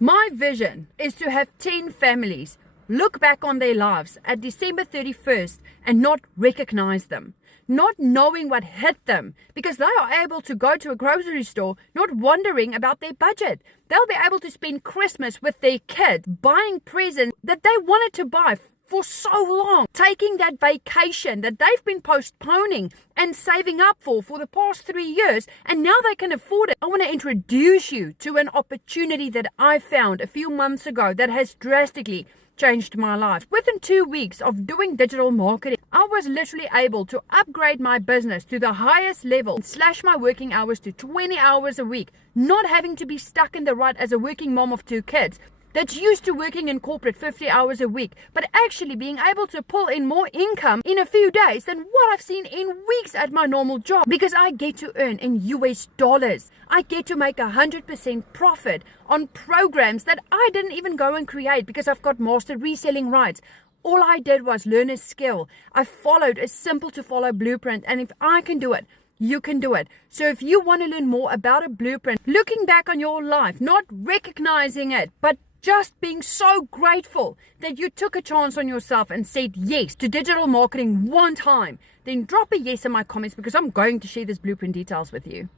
My vision is to have 10 families look back on their lives at December 31st and not recognize them, not knowing what hit them, because they are able to go to a grocery store, not wondering about their budget. They'll be able to spend Christmas with their kids, buying presents that they wanted to buy for so long, taking that vacation that they've been postponing and saving up for the past 3 years, and now they can afford it. I want to introduce you to an opportunity that I found a few months ago that has drastically changed my life. Within 2 weeks of doing digital marketing, I was literally able to upgrade my business to the highest level and slash my working hours to 20 hours a week, not having to be stuck in the rut as a working mom of 2 kids that's used to working in corporate 50 hours a week, but actually being able to pull in more income in a few days than what I've seen in weeks at my normal job, because I get to earn in US dollars. I get to make 100% profit on programs that I didn't even go and create because I've got master reselling rights. All I did was learn a skill. I followed a simple to follow blueprint, and if I can do it, you can do it. So if you want to learn more about a blueprint, looking back on your life, not recognizing it, but just being so grateful that you took a chance on yourself and said yes to digital marketing one time, then drop a yes in my comments, because I'm going to share this blueprint details with you.